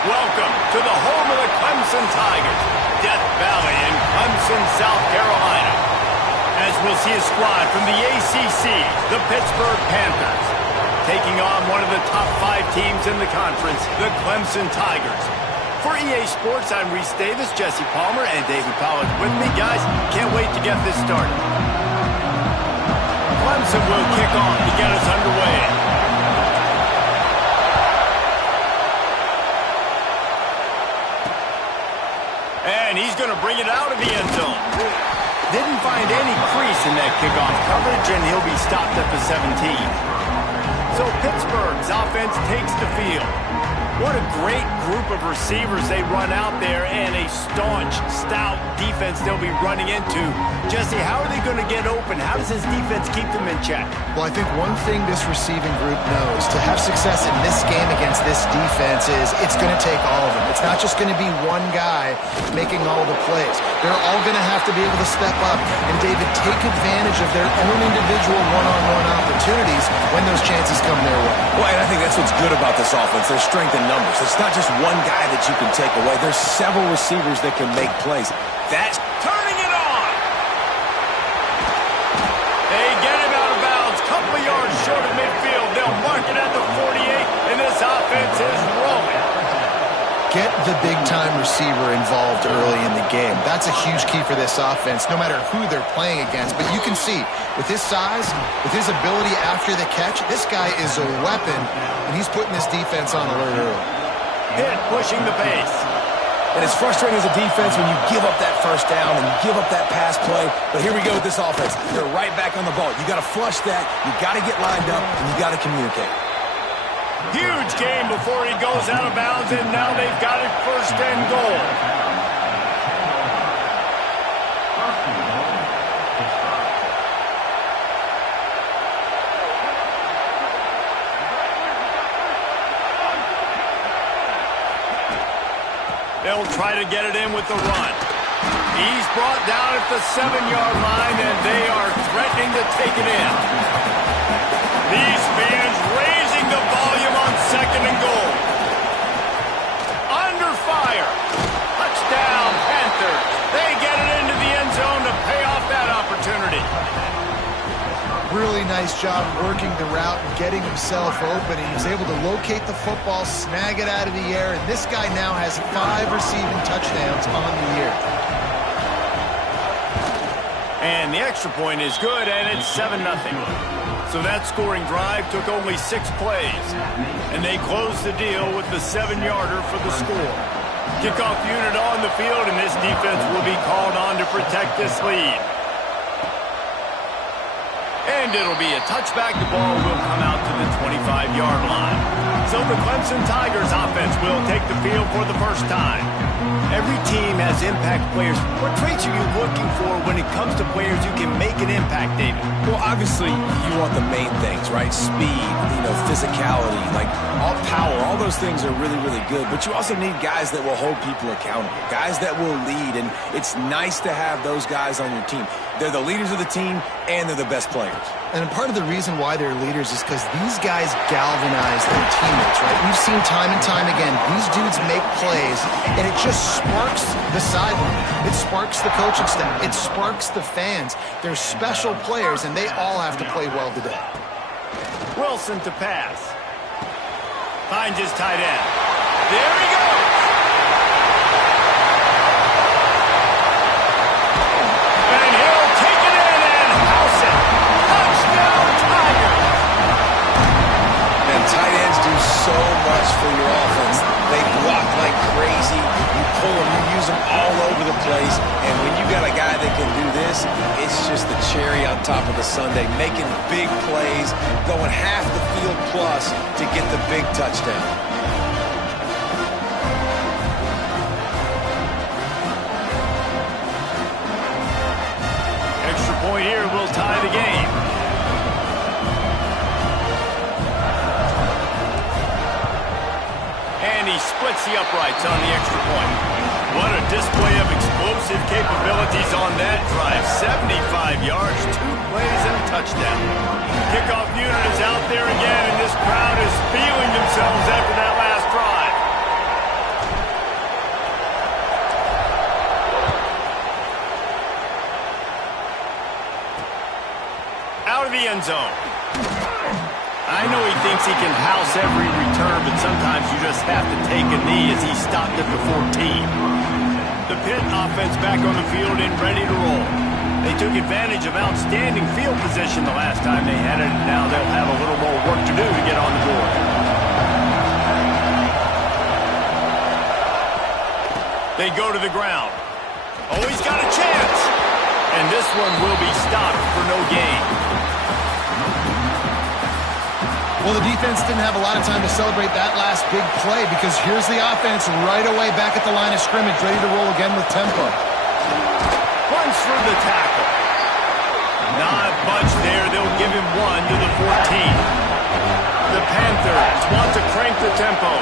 Welcome to the home of the Clemson Tigers, Death Valley in Clemson, South Carolina. As we'll see a squad from the ACC, the Pittsburgh Panthers, taking on one of the top 5 teams in the conference, the Clemson Tigers. For EA Sports, I'm Reese Davis, Jesse Palmer, and David Pollack with me. Guys, can't wait to get this started. Clemson will kick off to get us underway. And he's going to bring it out of the end zone. Didn't find any crease in that kickoff coverage, and he'll be stopped at the 17. So Pittsburgh's offense takes the field. What a great group of receivers they run out there, and a staunch, stout defense they'll be running into. Jesse, how are they going to get open? How does this defense keep them in check? Well, I think one thing this receiving group knows, to have success in this game against this defense, is it's going to take all of them. It's not just going to be one guy making all the plays. They're all going to have to be able to step up and, David, take advantage of their own individual one-on-one opportunities when those chances come their way. Well, and I think that's what's good about this offense. Their strength in numbers. It's not just one guy that you can take away. There's several receivers that can make plays. That's turning it on. They get him out of bounds. Couple of yards short of midfield. They'll mark it at the 48, and this offense is rolling. Get the big-time receiver involved early in the game. That's a huge key for this offense, no matter who they're playing against. But you can see, with his size, with his ability after the catch, this guy is a weapon, and he's putting this defense on alert early. Hit, pushing the pace. And it's frustrating as a defense when you give up that first down and you give up that pass play. But here we go with this offense. They're right back on the ball. You got to flush that. You got to get lined up, and you got to communicate. Huge game before he goes out of bounds, and now they've got it first and goal. They'll try to get it in with the run. He's brought down at the 7-yard line, and they are threatening to take it in. These fans raising the volume on 2nd and goal. Under fire. Touchdown, Panthers. They get it into the end zone to pay off that opportunity. Really nice job working the route and getting himself open. He was able to locate the football, snag it out of the air, and this guy now has 5 receiving touchdowns on the year. And the extra point is good, and it's 7-0. So that scoring drive took only 6 plays, and they closed the deal with the 7-yarder for the score. Kickoff unit on the field, and this defense will be called on to protect this lead. And it'll be a touchback. The ball will come out to the 25-yard line. So the Clemson Tigers offense will take the field for the first time. Every team has impact players. What traits are you looking for when it comes to players who can make an impact, David? Well, obviously, you want the main things, right? Speed, physicality, like all power. All those things are really, really good. But you also need guys that will hold people accountable, guys that will lead. And it's nice to have those guys on your team. They're the leaders of the team, and they're the best players. And part of the reason why they're leaders is because these guys galvanize their teammates, right? We've seen time and time again, these dudes make plays, and it just sparks the sideline. It sparks the coaching staff. It sparks the fans. They're special players, and they all have to play well today. Wilson to pass. Finds his tight end. There he goes. And he'll take it in and house it. Touchdown, Tigers. And tight ends do so much for your offense. They block like crazy. You pull them, you use them all over the place. And when you got a guy that can do this, it's just the cherry on top of the sundae, making big plays, going half the field plus to get the big touchdown. Extra point here will tie the game. And he splits the uprights on the extra point. What a display of explosive capabilities on that drive. 75 yards, 2 plays, and a touchdown. Kickoff unit is out there again, and this crowd is feeling themselves after that last drive. the end zone. I know he thinks he can house every return, but sometimes you just have to take a knee as he stopped at the 14. The Pitt offense back on the field and ready to roll. They took advantage of outstanding field position the last time they had it, and now they'll have a little more work to do to get on the board. They go to the ground. Oh, he's got a chance. And this one will be stopped for no gain. Well, the defense didn't have a lot of time to celebrate that last big play because here's the offense right away back at the line of scrimmage, ready to roll again with tempo. Runs for the tackle. Not much there. They'll give him one to the 14. The Panthers want to crank the tempo.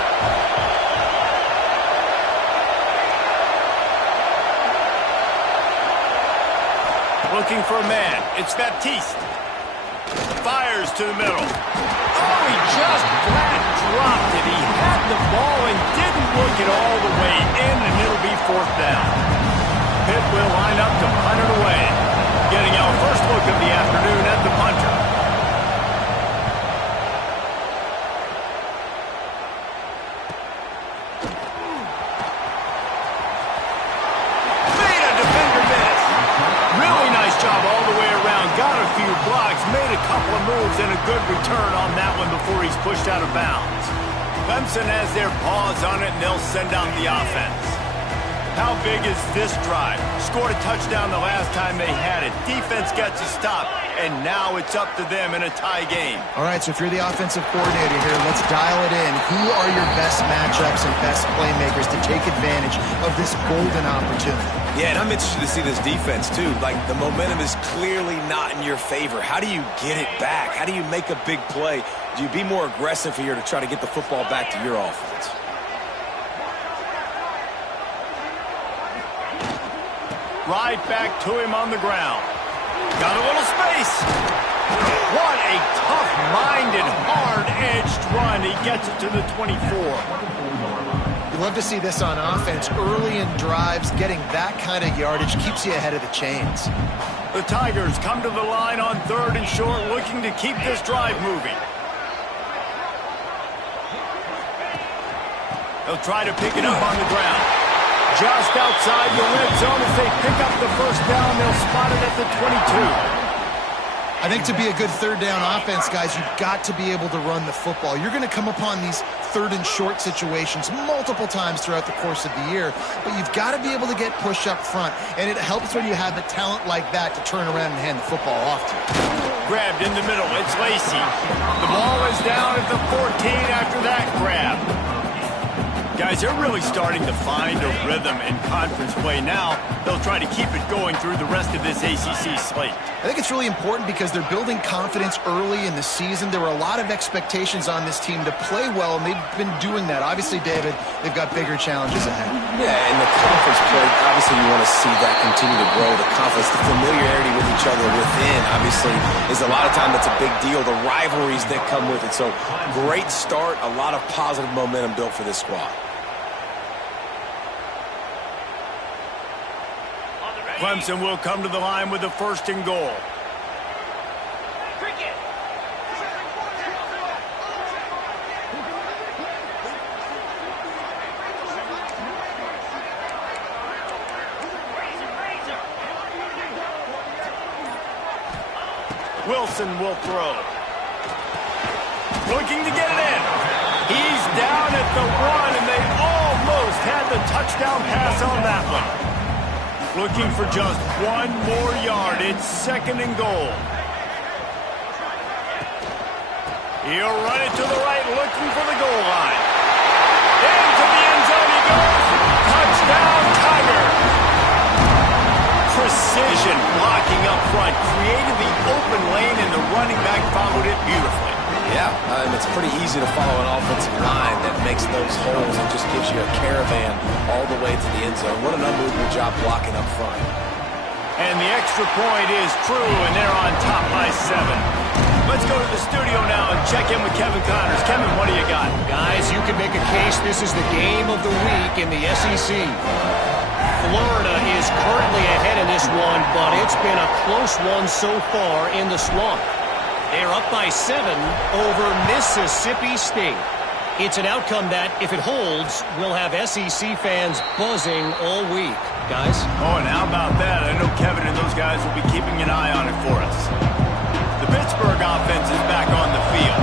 Looking for a man. It's Baptiste. Fires to the middle. Oh, he just flat dropped it. He had the ball and didn't look it all the way in, and it'll be 4th down. Pitt will line up to punt it away. Getting our first look of the afternoon at the punter. Made a defender miss. Really nice job all the way around. Got a few blocks, made a couple of moves, and a good return on that one before he's pushed out of bounds. Clemson has their paws on it, and they'll send out the offense. How big is this drive? Scored a touchdown the last time they had it. Defense gets a stop, and now it's up to them in a tie game. All right, so if you're the offensive coordinator here, let's dial it in. Who are your best matchups and best playmakers to take advantage of this golden opportunity? Yeah, and I'm interested to see this defense, too. Like, the momentum is clearly not in your favor. How do you get it back? How do you make a big play? Do you be more aggressive here to try to get the football back to your offense? Right back to him on the ground. Got a little space. What a tough-minded, hard-edged run. He gets it to the 24. You love to see this on offense. Early in drives, getting that kind of yardage keeps you ahead of the chains. The Tigers come to the line on 3rd and short, looking to keep this drive moving. They'll try to pick it up on the ground. Just outside the red zone. If they pick up the first down, they'll spot it at the 22. I think to be a good 3rd down offense, guys, you've got to be able to run the football. You're going to come upon these 3rd and short situations multiple times throughout the course of the year, but you've got to be able to get push up front, and it helps when you have a talent like that to turn around and hand the football off to. Grabbed in the middle. It's Lacey. The ball is down at the 14 after that grab. Guys, they're really starting to find a rhythm in conference play now. They'll try to keep it going through the rest of this ACC slate. I think it's really important because they're building confidence early in the season. There were a lot of expectations on this team to play well, and they've been doing that. Obviously, David, they've got bigger challenges ahead. Yeah, in the conference play, obviously you want to see that continue to grow. The confidence, the familiarity with each other within, obviously, is a lot of time that's a big deal. The rivalries that come with it. So, great start, a lot of positive momentum built for this squad. Clemson will come to the line with the 1st and goal. Wilson will throw. Looking to get it in. He's down at the 1, and they almost had the touchdown pass on that one. Looking for just 1 more yard. It's 2nd and goal. He'll run it to the right, looking for the goal line. Into the end zone he goes. Touchdown, Tiger. Precision blocking up front. Created the open lane, and the running back followed it beautifully. Yeah, it's pretty easy to follow an offensive line that makes those holes and just gives you a caravan all the way to the end zone. What an unbelievable job blocking up front. And the extra point is true, and they're on top by 7. Let's go to the studio now and check in with Kevin Connors. Kevin, what do you got? Guys, you can make a case this is the game of the week in the SEC. Florida is currently ahead in this one, but it's been a close one so far in the swamp. They're up by 7 over Mississippi State. It's an outcome that, if it holds, will have SEC fans buzzing all week. Guys? Oh, and how about that? I know Kevin and those guys will be keeping an eye on it for us. The Pittsburgh offense is back on the field.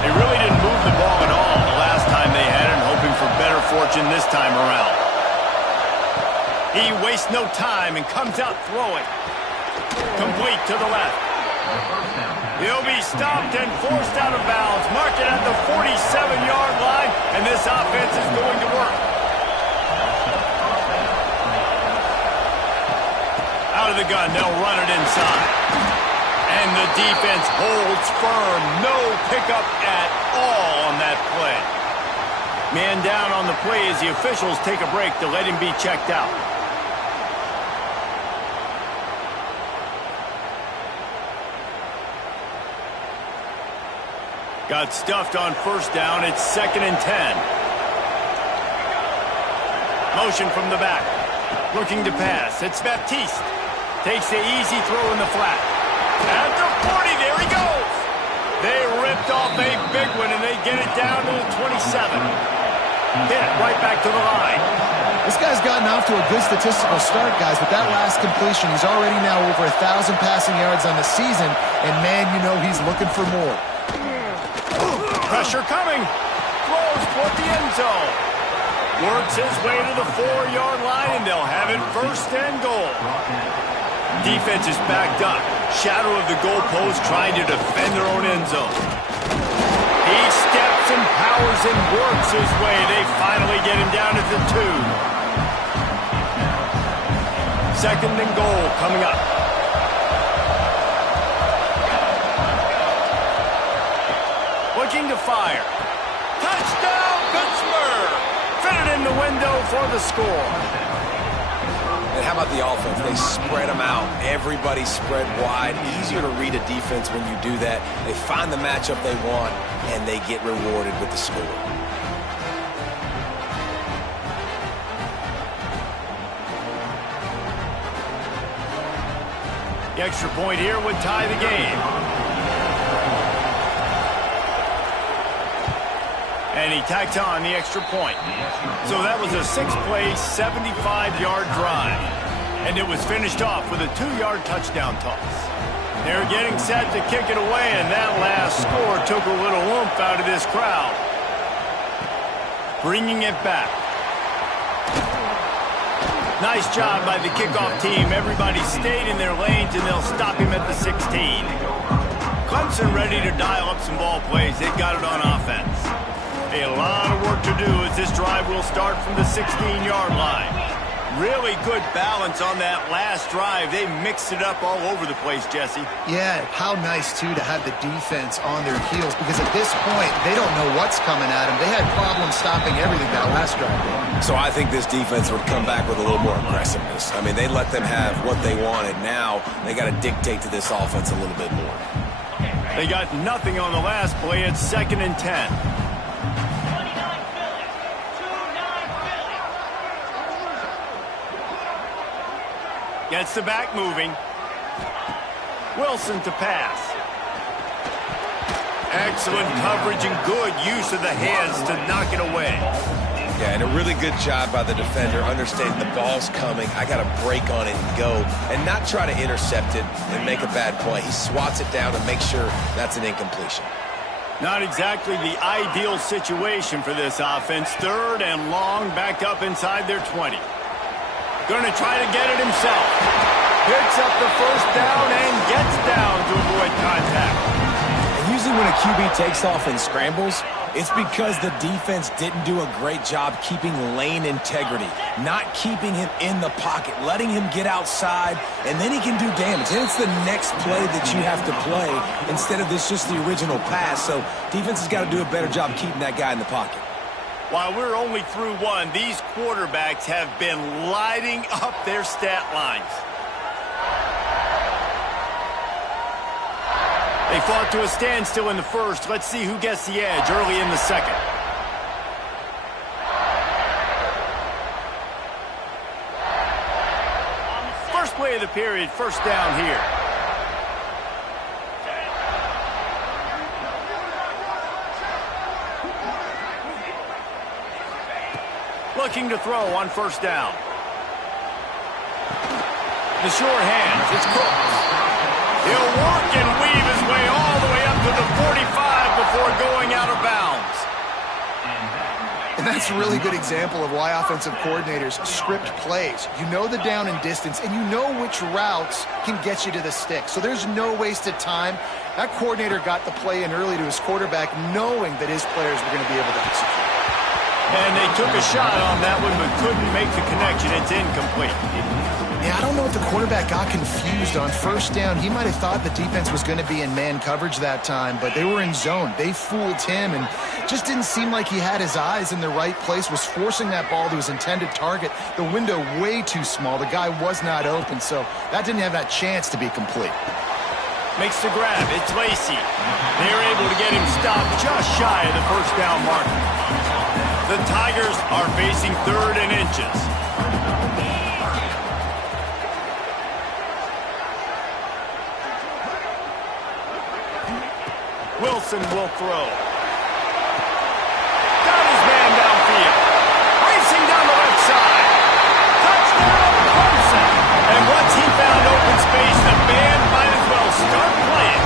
They really didn't move the ball at all the last time they had it, hoping for better fortune this time around. He wastes no time and comes out throwing. Complete to the left. He'll be stopped and forced out of bounds. Marked it at the 47-yard line, and this offense is going to work. Out of the gun, they'll run it inside. And the defense holds firm. No pickup at all on that play. Man down on the play as the officials take a break to let him be checked out. Got stuffed on first down. It's 2nd and 10. Motion from the back. Looking to pass. It's Baptiste. Takes the easy throw in the flat. At the 40, there he goes. They ripped off a big one, and they get it down to the 27. Hit it right back to the line. This guy's gotten off to a good statistical start, guys, but that last completion, he's already now over 1,000 passing yards on the season, and man, you know he's looking for more. Pressure coming. Throws toward the end zone. Works his way to the 4-yard line, and they'll have it 1st and goal. Defense is backed up. Shadow of the goalpost trying to defend their own end zone. He steps and powers and works his way. They finally get him down at the 2. 2nd and goal coming up. Looking to fire. Touchdown, Pittsburgh! Fitted in the window for the score. And how about the offense? They spread them out. Everybody spread wide. Easier to read a defense when you do that. They find the matchup they want, and they get rewarded with the score. The extra point here would tie the game. And he tacked on the extra point. So that was a 6-play, 75-yard drive. And it was finished off with a 2-yard touchdown toss. They're getting set to kick it away, and that last score took a little oomph out of this crowd. Bringing it back. Nice job by the kickoff team. Everybody stayed in their lanes, and they'll stop him at the 16. Clemson ready to dial up some ball plays. They've got it on offense. A lot of work to do as this drive will start from the 16-yard line. Really good balance on that last drive. They mixed it up all over the place, Jesse. Yeah, how nice, too, to have the defense on their heels, because at this point, they don't know what's coming at them. They had problems stopping everything that last drive. So I think this defense would come back with a little more aggressiveness. I mean, they let them have what they wanted. Now they got to dictate to this offense a little bit more. They got nothing on the last play. It's 2nd and 10. Gets the back moving. Wilson to pass. Excellent coverage and good use of the hands to knock it away. Yeah, and a really good job by the defender, understanding the ball's coming. I got to break on it and go, and not try to intercept it and make a bad play. He swats it down and makes sure that's an incompletion. Not exactly the ideal situation for this offense. 3rd and long, back up inside their 20. Going to try to get it himself. Picks up the 1st down and gets down to avoid contact. And usually when a QB takes off and scrambles, it's because the defense didn't do a great job keeping lane integrity, not keeping him in the pocket, letting him get outside, and then he can do damage. And it's the next play that you have to play instead of this just the original pass. So defense has got to do a better job keeping that guy in the pocket. While we're only through one, these quarterbacks have been lighting up their stat lines. They fought to a standstill in the 1st. Let's see who gets the edge early in the 2nd. First play of the period, 1st down here. looking to throw on first down. The short hands, it's Cooks. He'll work and weave his way all the way up to the 45 before going out of bounds. And that's a really good example of why offensive coordinators script plays. You know the down and distance, and you know which routes can get you to the stick. So there's no wasted time. That coordinator got the play in early to his quarterback, knowing that his players were going to be able to execute. And they took a shot on that one, but couldn't make the connection. It's incomplete. Yeah, I don't know if the quarterback got confused on first down. He might have thought the defense was going to be in man coverage that time, but they were in zone. They fooled him and just didn't seem like he had his eyes in the right place, was forcing that ball to his intended target. The window way too small. The guy was not open, so that didn't have that chance to be complete. Makes the grab. It's Lacey. They're able to get him stopped just shy of the first down marker. The Tigers are facing 3rd and inches. Wilson will throw. Got his man downfield. Racing down the left side. Touchdown, Clemson. And once he found open space, the band might as well start playing.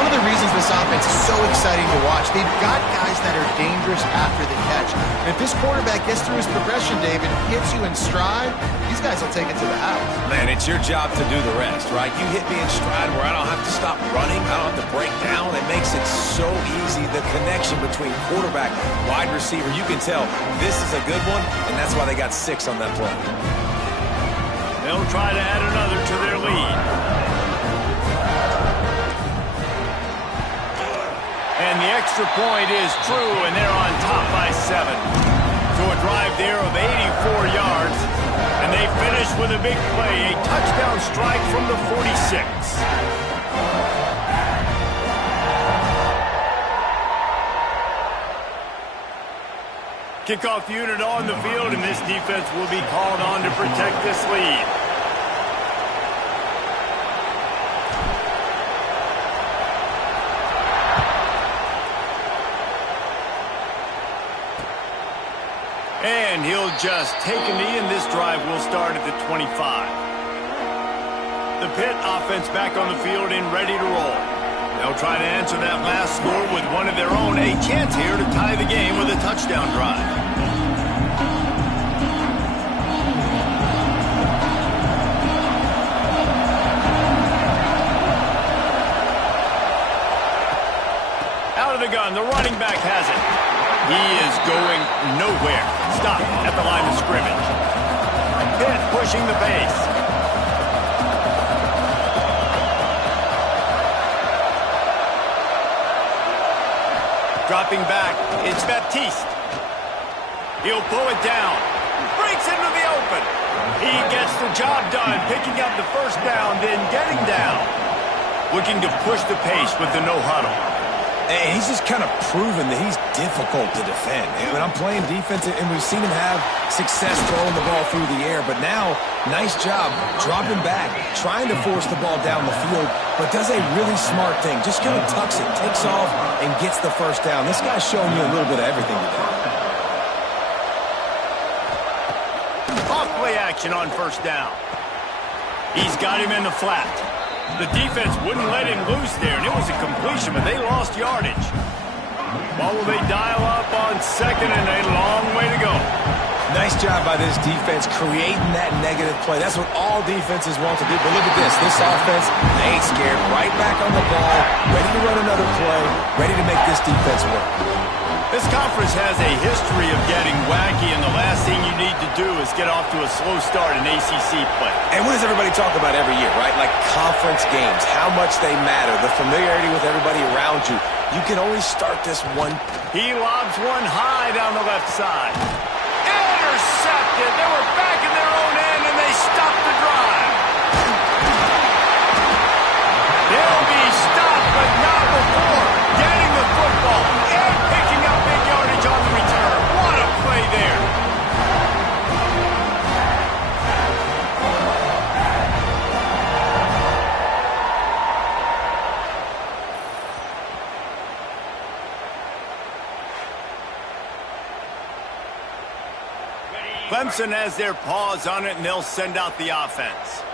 One of the reasons this offense is so exciting to watch, they've got guys that are dangerous after the catch. And if this quarterback gets through his progression, David, hits you in stride, these guys will take it to the house. Man, it's your job to do the rest, right? You hit me in stride where I don't have to stop running. I don't have to break down. It makes it so easy. The connection between quarterback, wide receiver, you can tell this is a good one, and that's why they got 6 on that play. They'll try to add another to their lead. And the extra point is true, and they're on top by 7. So a drive there of 84 yards, and they finish with a big play, a touchdown strike from the 46. Kickoff unit on the field, and this defense will be called on to protect this lead. And he'll just take a knee, and this drive will start at the 25. The Pitt offense back on the field and ready to roll. They'll try to answer that last score with one of their own. A chance here to tie the game with a touchdown drive. Out of the gun, the running back has it. He is going nowhere. Stop at the line of scrimmage. Pitt pushing the pace. Dropping back, it's Baptiste. He'll pull it down. Breaks into the open. He gets the job done, picking up the first down, then getting down. Looking to push the pace with the no huddle. And he's just kind of proven that he's difficult to defend. I mean, I'm playing defense, and we've seen him have success throwing the ball through the air. But now, nice job dropping back, trying to force the ball down the field, but does a really smart thing. Just kind of tucks it, takes off, and gets the first down. This guy's showing you a little bit of everything today. Off play action on first down. He's got him in the flat. The defense wouldn't let him loose there, and it was a completion, but they lost yardage. What will they dial up on second, and a long way to go. Nice job by this defense creating that negative play. That's what all defenses want to do. But look at this. This offense, they ain't scared. Right back on the ball, ready to run another play, ready to make this defense work. This conference has a history of getting wacky, and the last thing you need to do is get off to a slow start in ACC play. And what does everybody talk about every year, right? Like conference games, how much they matter, the familiarity with everybody around you. You can only start this one. He lobs one high down the left side. Intercepted. They were back in their own end, and they stopped the drive. They'll be stopped, but not before getting the football and picking up big yardage on the return. What a play there. Clemson has their paws on it, and they'll send out the offense.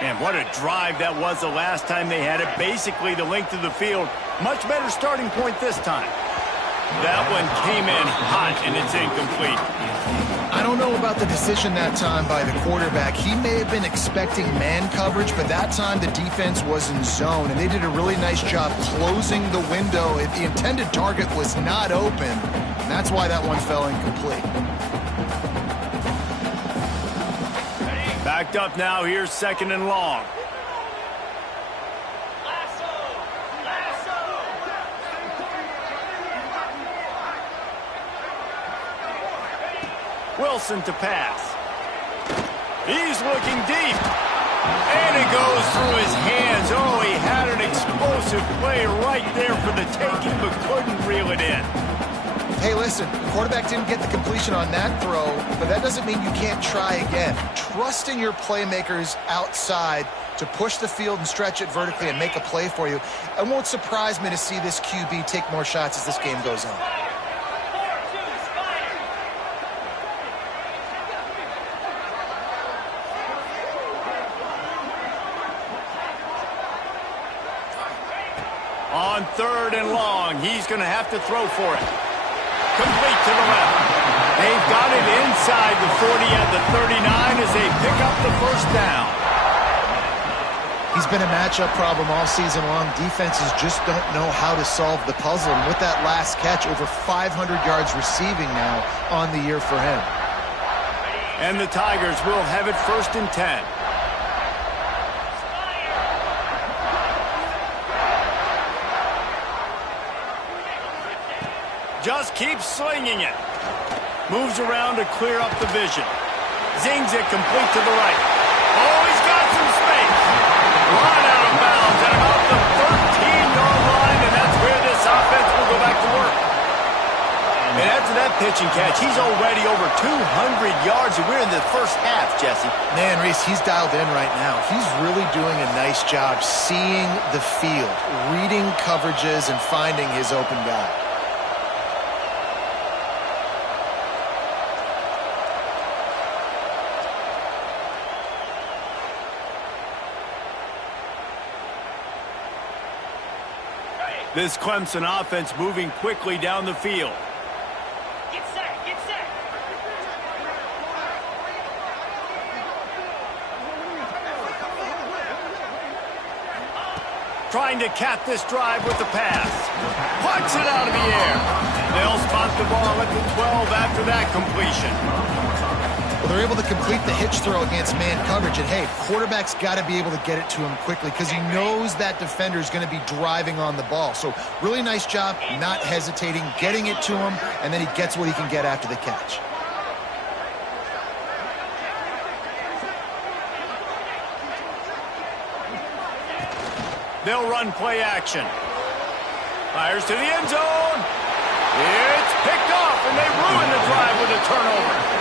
And what a drive that was the last time they had it. Basically the length of the field. Much better starting point this time. That one came in hot, and it's incomplete. I don't know about the decision that time by the quarterback. He may have been expecting man coverage, but that time the defense was in zone, and they did a really nice job closing the window. If the intended target was not open, and that's why that one fell incomplete. Backed up now. Here's 2nd and long. Wilson to pass. He's looking deep. And it goes through his hands. Oh, he had an explosive play right there for the taking, but couldn't reel it in. Hey, listen, the quarterback didn't get the completion on that throw, but that doesn't mean you can't try again. Trust in your playmakers outside to push the field and stretch it vertically and make a play for you. It won't surprise me to see this QB take more shots as this game goes on. On 3rd and long, he's going to have to throw for it. Complete to the left. They've got it inside the 40 at the 39 as they pick up the 1st down. He's been a matchup problem all season long. Defenses just don't know how to solve the puzzle. And with that last catch, over 500 yards receiving now on the year for him. And the Tigers will have it 1st and 10. Just keeps slinging it. Moves around to clear up the vision. Zings it complete to the right. Oh, he's got some space. Run out of bounds at about the 13-yard line, and that's where this offense will go back to work. And after that pitch and catch, he's already over 200 yards, and we're in the 1st half, Jesse. Man, Reese, he's dialed in right now. He's really doing a nice job seeing the field, reading coverages, and finding his open guy. This Clemson offense moving quickly down the field. Get set, get set. Trying to cap this drive with the pass. Puts it out of the air. They'll spot the ball at the 12 after that completion. Well, they're able to complete the hitch throw against man coverage. And, hey, quarterback's got to be able to get it to him quickly because he knows that defender is going to be driving on the ball. So really nice job not hesitating, getting it to him, and then he gets what he can get after the catch. They'll run play action. Fires to the end zone. It's picked off, and they ruin the drive with a turnover.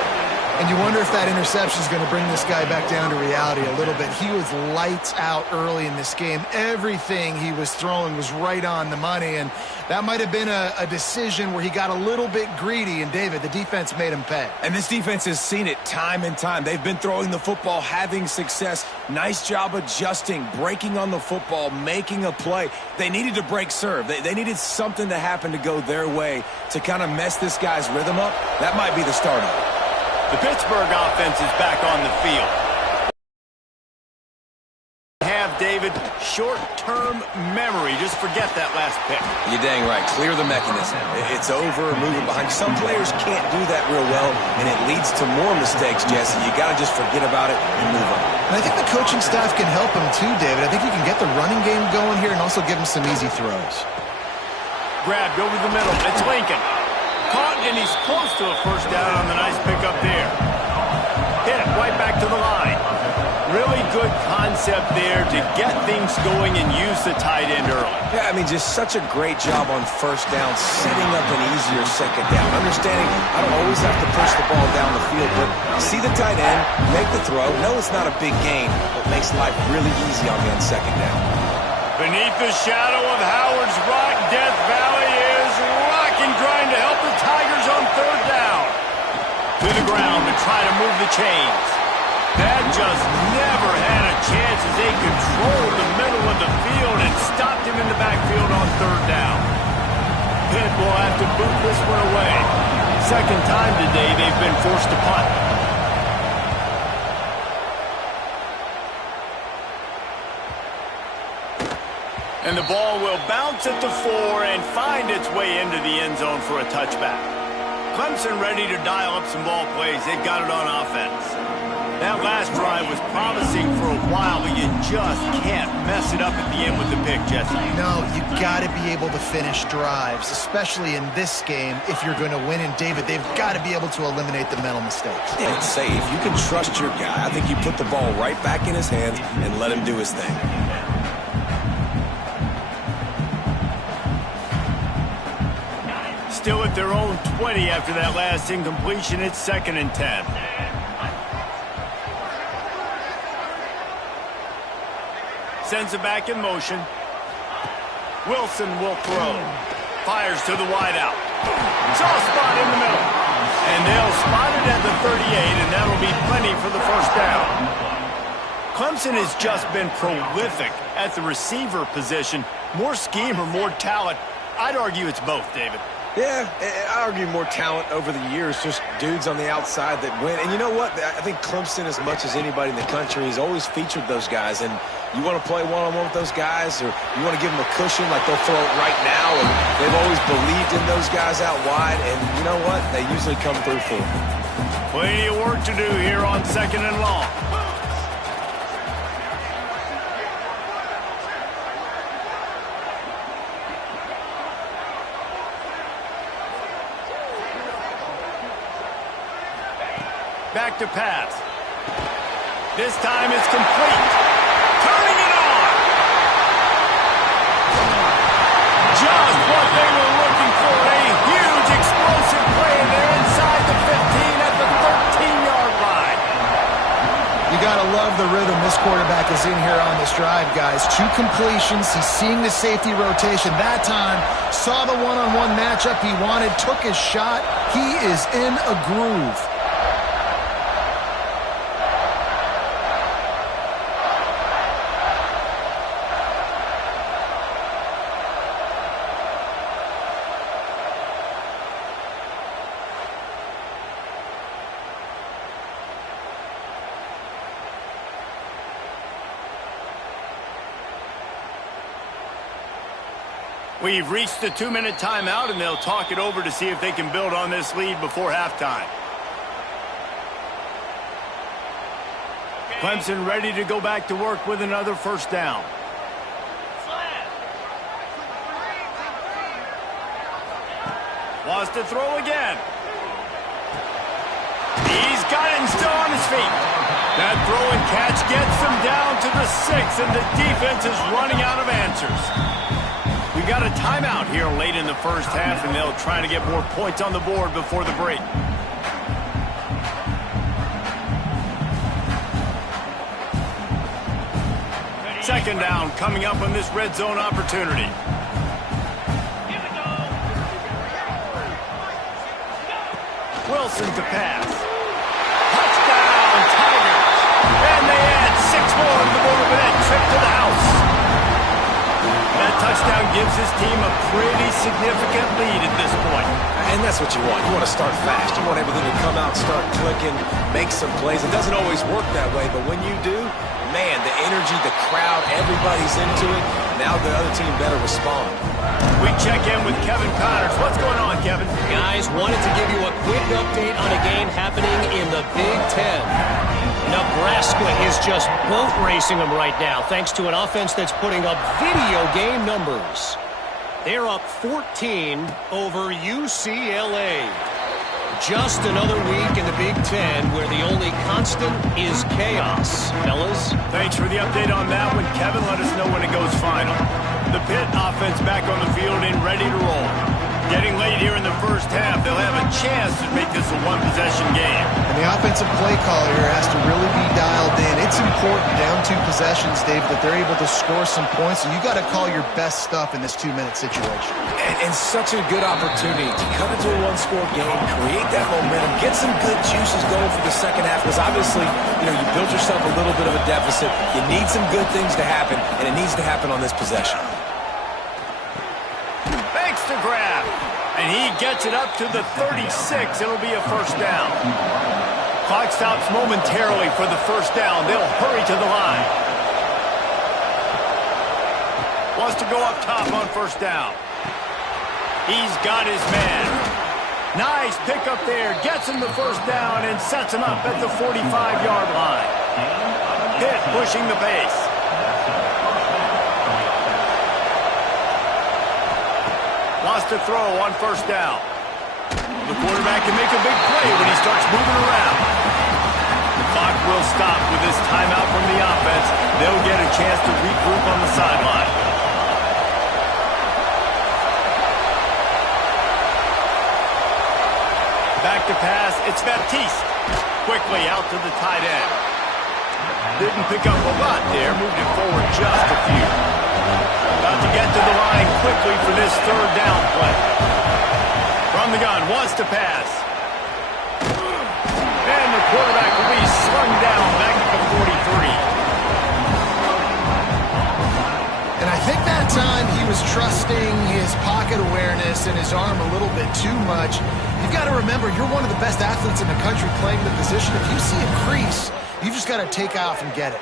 And you wonder if that interception is going to bring this guy back down to reality a little bit. He was lights out early in this game. Everything he was throwing was right on the money, and that might have been a decision where he got a little bit greedy, and David, the defense made him pay. And this defense has seen it time and time. They've been throwing the football, having success. Nice job adjusting, breaking on the football, making a play. They needed to break serve. They needed something to happen to go their way to kind of mess this guy's rhythm up. That might be the start of it. The Pittsburgh offense is back on the field. Have, David, short-term memory. Just forget that last pick. You're dang right. Clear the mechanism. It's over, moving behind. Some players can't do that real well, and it leads to more mistakes, Jesse. You got to just forget about it and move on. And I think the coaching staff can help him too, David. I think he can get the running game going here and also give him some easy throws. Grabbed over the middle. It's Lincoln. Caught, and he's close to a 1st down on the nice pickup there. Hit it right back to the line. Really good concept there to get things going and use the tight end early. Yeah, I mean, just such a great job on 1st down, setting up an easier 2nd down. Understanding I don't always have to push the ball down the field, but see the tight end, make the throw. No, it's not a big gain, but makes life really easy on me on 2nd down. Beneath the shadow of Howard's Rock, Death Valley is rocking, trying to help the Tigers on 3rd down. to the ground to try to move the chains. That just never had a chance as they controlled the middle of the field and stopped him in the backfield on third down. Pitt will have to boot this one away. Second time today they've been forced to punt. And the ball will bounce at the 4 and find its way into the end zone for a touchback. Clemson ready to dial up some ball plays. They've got it on offense. That last drive was promising for a while, but you just can't mess it up at the end with the pick, Jesse. No, you got to be able to finish drives, especially in this game if you're going to win. And, David, they've got to be able to eliminate the mental mistakes. Yeah, it's safe. You can trust your guy. I think you put the ball right back in his hands and let him do his thing. Still at their own 20 after that last incompletion. It's 2nd and 10. Sends it back in motion. Wilson will throw. Fires to the wideout. Soft spot in the middle. And they'll spot it at the 38, and that'll be plenty for the first down. Clemson has just been prolific at the receiver position. More scheme or more talent? I'd argue it's both, David. Yeah, I argue more talent over the years, just dudes on the outside that win. And you know what? I think Clemson, as much as anybody in the country, has always featured those guys. And you want to play one-on-one with those guys, or you want to give them a cushion like they'll throw it right now. And they've always believed in those guys out wide. And you know what? They usually come through for them. Plenty of work to do here on 2nd and long. Back to pass. This time it's complete. Turning it on. Just what they were looking for. A huge explosive play, and they're inside the 15 at the 13-yard line. You got to love the rhythm this quarterback is in here on this drive, guys. 2 completions. He's seeing the safety rotation. That time, saw the one-on-one matchup he wanted, took his shot. He is in a groove. We've reached the 2-minute timeout, and they'll talk it over to see if they can build on this lead before halftime. Clemson ready to go back to work with another first down. Wants to throw again. He's got it and still on his feet. That throw and catch gets them down to the 6, and the defense is running out of answers. We got a timeout here late in the first half, and they'll try to get more points on the board before the break. Second down coming up on this red zone opportunity. Wilson to pass. Touchdown, Tigers. And they add 6 more to the board with that trip to the house. That touchdown gives his team a pretty significant lead at this point. And that's what you want. You want to start fast. You want everything to come out, start clicking, make some plays. It doesn't always work that way, but when you do, man, the energy, the crowd, everybody's into it. Now the other team better respond. We check in with Kevin Connors. What's going on, Kevin? Guys, wanted to give you a quick update on a game happening in the Big Ten. Nebraska is just boat racing them right now, thanks to an offense that's putting up video game numbers. They're up 14 over UCLA. Just another week in the Big Ten where the only constant is chaos. Fellas? Thanks for the update on that one, Kevin. Let us know when it goes final. The Pitt offense back on the field and ready to roll. Getting late here in the first half, they'll have a chance to make this a one-possession game. And the offensive play caller here has to really be dialed in. It's it's important down 2 possessions, David, that they're able to score some points. So you got to call your best stuff in this 2-minute situation. And such a good opportunity to cut into a one-score game, create that momentum, get some good juices going for the second half. Because obviously, you built yourself a little bit of a deficit. You need some good things to happen, and it needs to happen on this possession. Makes the grab, and he gets it up to the 36. It'll be a first down. Clock stops momentarily for the first down. They'll hurry to the line. Wants to go up top on first down. He's got his man. Nice pickup there. Gets him the first down and sets him up at the 45-yard line. Pitt pushing the pace. Lost to throw on first down. The quarterback can make a big play when he starts moving around. The clock will stop with this timeout from the offense. They'll get a chance to regroup on the sideline. Back to pass. It's Baptiste. Quickly out to the tight end. Didn't pick up a lot there. Moved it forward just a few. About to get to the line quickly for this third down play. From the gun, wants to pass. And the quarterback will be slung down back at the 43. And I think that time he was trusting his pocket awareness and his arm a little bit too much. You've got to remember, you're one of the best athletes in the country playing the position. If you see a crease, you've just got to take off and get it.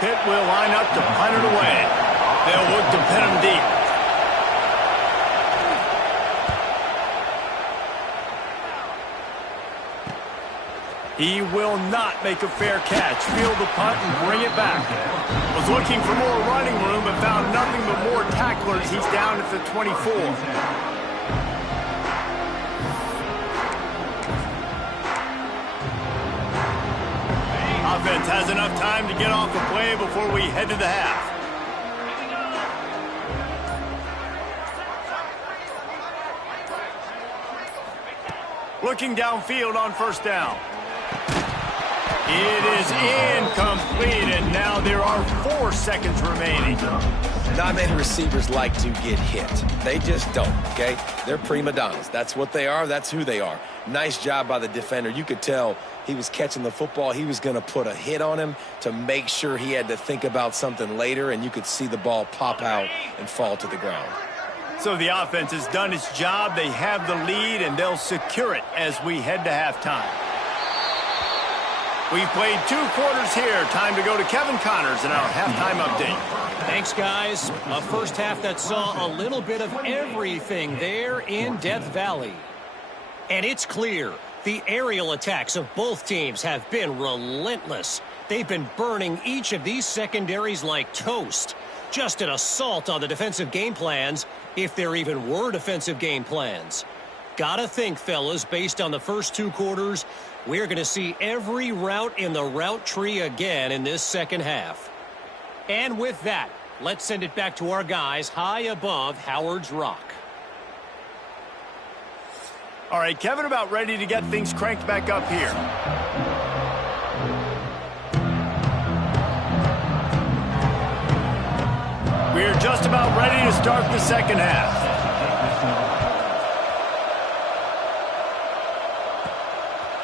Pitt will line up to punt it away. They'll look to pin him deep. He will not make a fair catch. Field the punt and bring it back. Was looking for more running room but found nothing but more tacklers. He's down at the 24. Offense has enough time to get off the play before we head to the half. Looking downfield on first down. It is incomplete, and now there are 4 seconds remaining. Not many receivers like to get hit. They just don't, okay? They're prima donnas. That's what they are. That's who they are. Nice job by the defender. You could tell he was catching the football. He was going to put a hit on him to make sure he had to think about something later, and you could see the ball pop out and fall to the ground. So the offense has done its job. They have the lead, and they'll secure it as we head to halftime. We've played 2 quarters here. Time to go to Kevin Connors in our halftime update. Thanks, guys. A first half that saw a little bit of everything there in Death Valley. And it's clear the aerial attacks of both teams have been relentless. They've been burning each of these secondaries like toast. Just an assault on the defensive game plans, if there even were defensive game plans. Gotta think, fellas, based on the first 2 quarters, we're going to see every route in the route tree again in this second half. And with that, let's send it back to our guys high above Howard's Rock. All right, Kevin, about ready to get things cranked back up here. We're just about ready to start the second half.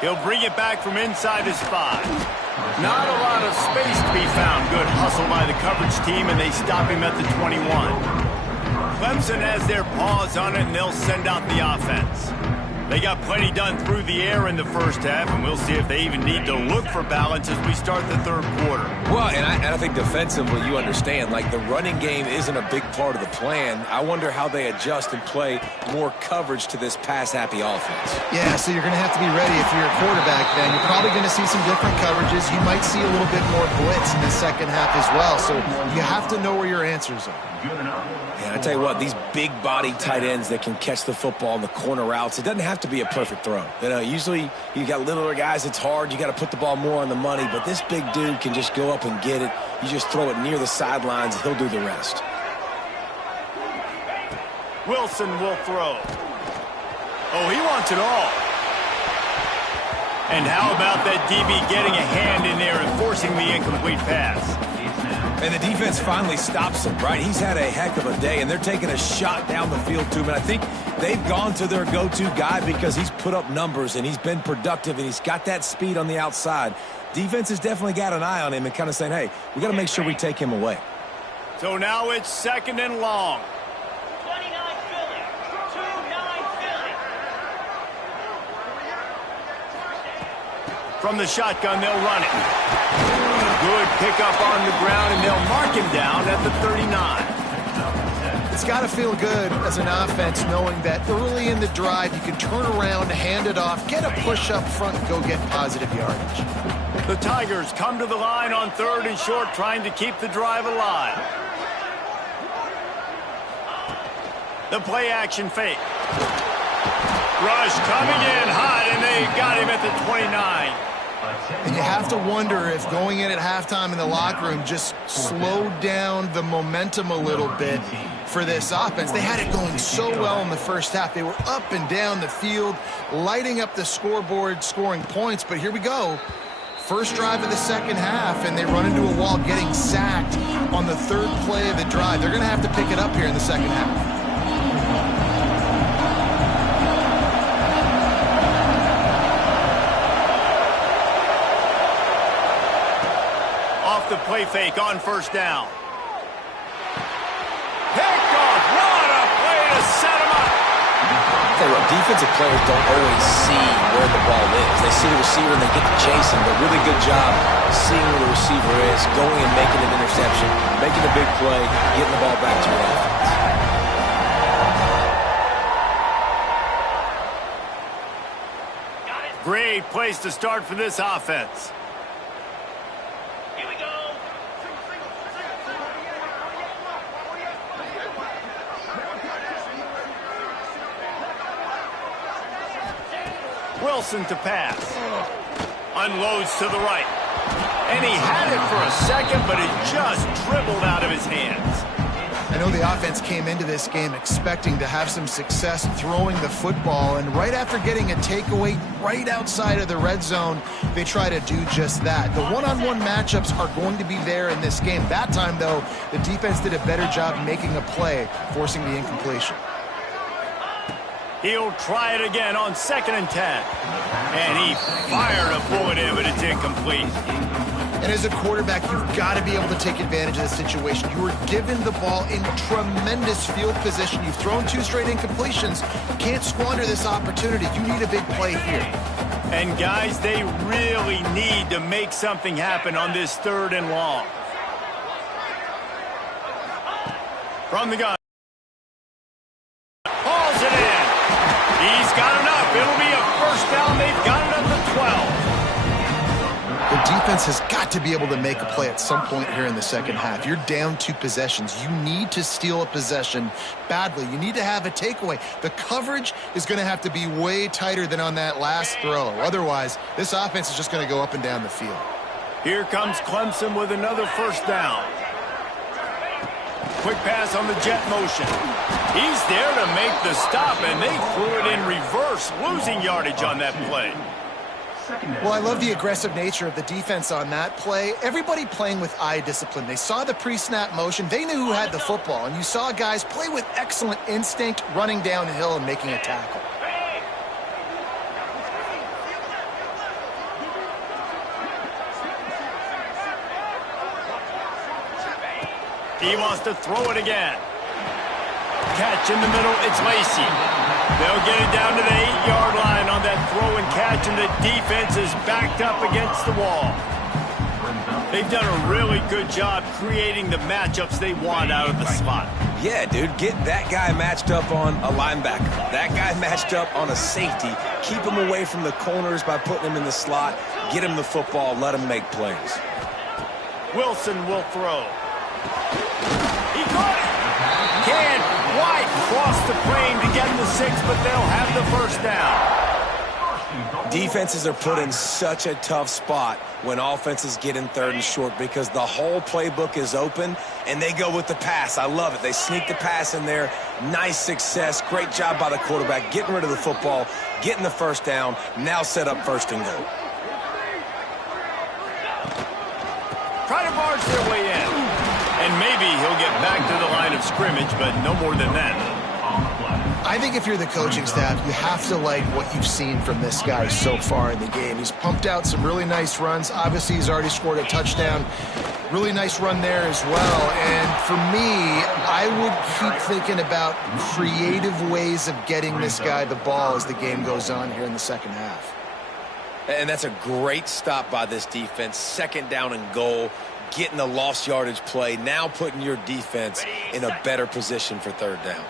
He'll bring it back from inside his 5. Not a lot of space to be found. Good hustle by the coverage team, and they stop him at the 21. Clemson has their paws on it, and they'll send out the offense. They got plenty done through the air in the first half, and we'll see if they even need to look for balance as we start the third quarter. Well, and I think defensively, you understand, like the running game isn't a big part of the plan. I wonder how they adjust and play more coverage to this pass-happy offense. Yeah, so you're going to have to be ready if you're a quarterback then. You're probably going to see some different coverages. You might see a little bit more blitz in the second half as well, so you have to know where your answers are. Yeah, I tell you what, these big-body tight ends that can catch the football in the corner routes, it doesn't have to be a perfect throw. You know, usually you got littler guys, it's hard. You got to put the ball more on the money, but this big dude can just go up and get it. You just throw it near the sidelines, he'll do the rest. Wilson will throw. Oh, he wants it all. And how about that DB getting a hand in there and forcing the incomplete pass? And the defense finally stops him, right? He's had a heck of a day, and they're taking a shot down the field to him. And I think they've gone to their go-to guy because he's put up numbers, and he's been productive, and he's got that speed on the outside. Defense has definitely got an eye on him and kind of saying, hey, we got to make sure we take him away. So now it's 2nd and long. 29 Philly. 2-9 Philly. From the shotgun, they'll run it. Good pickup on the ground, and they'll mark him down at the 39. It's got to feel good as an offense knowing that early in the drive you can turn around, hand it off, get a push up front, and go get positive yardage. The Tigers come to the line on 3rd and short, trying to keep the drive alive. The play action fake. Rush coming in hot, and they got him at the 29. And you have to wonder if going in at halftime in the locker room just slowed down the momentum a little bit for this offense. They had it going so well in the first half. They were up and down the field, lighting up the scoreboard, scoring points. But here we go. First drive of the second half, and they run into a wall, getting sacked on the 3rd play of the drive. They're going to have to pick it up here in the second half. The play fake on 1st down. Picked off. What a play to set him up. Tell you what, defensive players don't always see where the ball is. They see the receiver and they get to chase him, but really good job seeing where the receiver is, going and making an interception, making a big play, getting the ball back to your offense. Great place to start for this offense. Wilson to pass. Unloads to the right. And he had it for a second, but it just dribbled out of his hands. I know the offense came into this game expecting to have some success throwing the football, and right after getting a takeaway right outside of the red zone, they try to do just that. The one-on-one matchups are going to be there in this game. That time, though, the defense did a better job making a play, forcing the incompletion. He'll try it again on 2nd and 10. And he fired a bullet in, but it's incomplete. And as a quarterback, you've got to be able to take advantage of the situation. You were given the ball in tremendous field position. You've thrown 2 straight incompletions. You can't squander this opportunity. You need a big play here. And, guys, they really need to make something happen on this 3rd and long. From the gun. Hauls it in. He's got enough. It'll be a 1st down. They've got it at the 12. The defense has got to be able to make a play at some point here in the second half. You're down 2 possessions. You need to steal a possession badly. You need to have a takeaway. The coverage is going to have to be way tighter than on that last throw. Otherwise, this offense is just going to go up and down the field. Here comes Clemson with another 1st down. Quick pass on the jet motion. He's there to make the stop, and they threw it in reverse, losing yardage on that play. Well, I love the aggressive nature of the defense on that play. Everybody playing with eye discipline. They saw the pre-snap motion. They knew who had the football, and you saw guys play with excellent instinct, running downhill and making a tackle. He wants to throw it again. Catch in the middle, it's Lacey. They'll get it down to the 8-yard line on that throw and catch, and the defense is backed up against the wall. They've done a really good job creating the matchups they want out of the slot. Yeah, dude, get that guy matched up on a linebacker. That guy matched up on a safety. Keep him away from the corners by putting him in the slot. Get him the football, let him make plays. Wilson will throw. He caught it. Can't quite cross the plane to get the 6, but they'll have the 1st down. Defenses are put in such a tough spot when offenses get in 3rd and short because the whole playbook is open, and they go with the pass. I love it. They sneak the pass in there. Nice success. Great job by the quarterback getting rid of the football, getting the first down, now set up 1st and goal. Try to barge their way in. And maybe he'll get back to the line of scrimmage, but no more than that. I think if you're the coaching staff, you have to like what you've seen from this guy so far in the game. He's pumped out some really nice runs. Obviously, he's already scored a touchdown. Really nice run there as well. And for me, I would keep thinking about creative ways of getting this guy the ball as the game goes on here in the second half. And that's a great stop by this defense. 2nd down and goal, getting the lost yardage play, now putting your defense in a better position for 3rd down.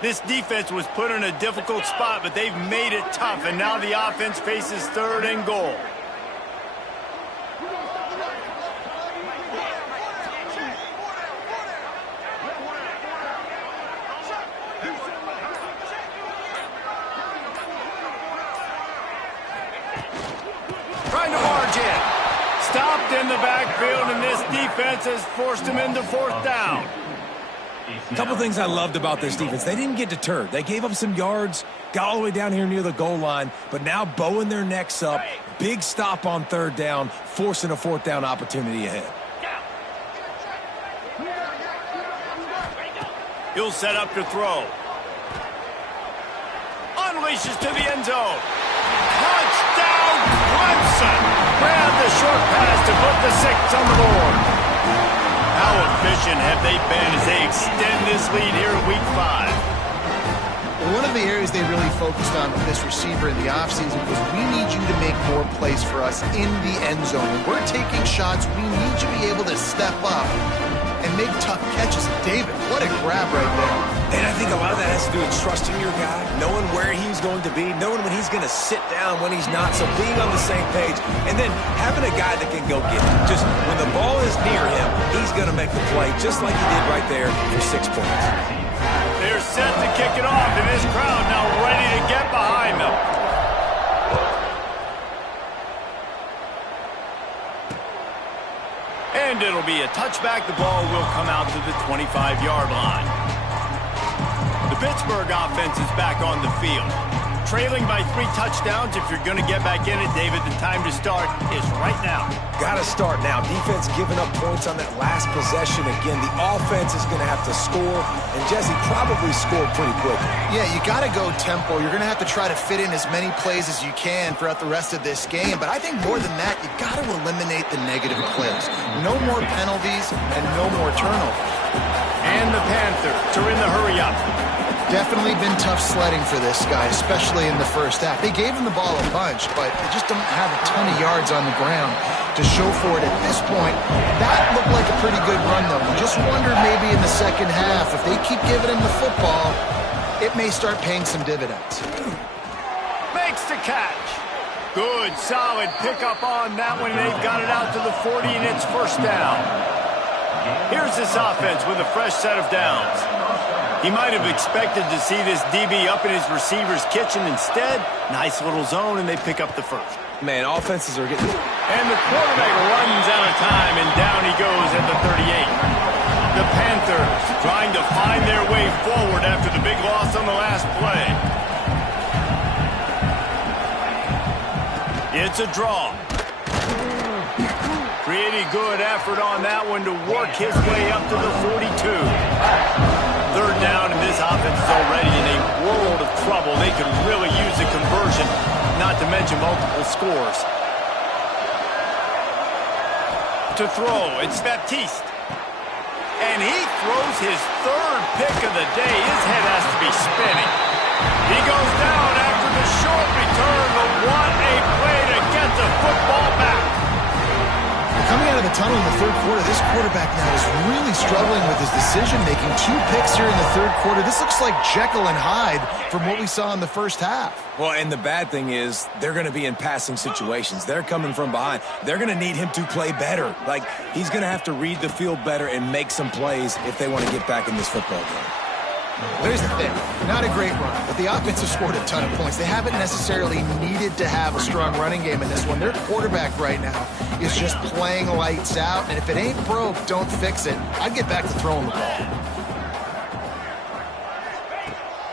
This defense was put in a difficult spot, but they've made it tough, and now the offense faces 3rd and goal. Trying to barge in. Stopped in the backfield, and this defense has forced him into 4th down. A couple things I loved about this defense. They didn't get deterred. They gave up some yards, got all the way down here near the goal line, but now bowing their necks up. Big stop on 3rd down, forcing a 4th down opportunity ahead. He'll set up to throw. Unleashes to the end zone. Touchdown, Clemson! Grab the short pass to put the 6 on the board. How efficient have they been as they extend this lead here in Week 5? Well, one of the areas they really focused on with this receiver in the offseason was we need you to make more plays for us in the end zone. When we're taking shots, we need you to be able to step up and make tough catches. David, what a grab right there. And I think a lot of that has to do with trusting your guy, knowing where he's going to be, knowing when he's going to sit down, when he's not, so being on the same page, and then having a guy that can go get it. Just when the ball is near him, he's going to make the play, just like he did right there for 6 points. They're set to kick it off, and this crowd now ready to get behind them. And it'll be a touchback. The ball will come out to the 25-yard line. The Pittsburgh offense is back on the field. Trailing by 3 touchdowns. If you're going to get back in it, David, the time to start is right now. Got to start now. Defense giving up points on that last possession. Again, the offense is going to have to score, and Jesse probably scored pretty quickly. Yeah, you got to go tempo. You're going to have to try to fit in as many plays as you can throughout the rest of this game. But I think more than that, you got to eliminate the negative plays. No more penalties and no more turnovers. And the Panthers are in the hurry-up. Definitely been tough sledding for this guy, especially in the first half. They gave him the ball a bunch, but they just don't have a ton of yards on the ground to show for it at this point. That looked like a pretty good run, though. You just wonder maybe in the second half, if they keep giving him the football, it may start paying some dividends. Makes the catch. Good, solid pickup on that one. They've got it out to the 40, and it's 1st down. Here's this offense with a fresh set of downs. He might have expected to see this DB up in his receiver's kitchen. Instead, nice little zone, and they pick up the 1st. Man, offenses are getting... And the quarterback runs out of time, and down he goes at the 38. The Panthers trying to find their way forward after the big loss on the last play. It's a draw. Pretty good effort on that one to work his way up to the 42. 3rd down, and this offense is already in a world of trouble. They could really use a conversion, not to mention multiple scores. To throw, it's Baptiste. And he throws his 3rd pick of the day. His head has to be spinning. He goes down after the short return, but what a play to get the football back. Coming out of the tunnel in the 3rd quarter, this quarterback now is really struggling with his decision-making. 2 picks here in the 3rd quarter. This looks like Jekyll and Hyde from what we saw in the first half. Well, and the bad thing is they're going to be in passing situations. They're coming from behind. They're going to need him to play better. Like, he's going to have to read the field better and make some plays if they want to get back in this football game. Here's the thing, not a great run, but the offense has scored a ton of points. They haven't necessarily needed to have a strong running game in this one. Their quarterback right now is just playing lights out, and if it ain't broke, don't fix it. I'd get back to throwing the ball.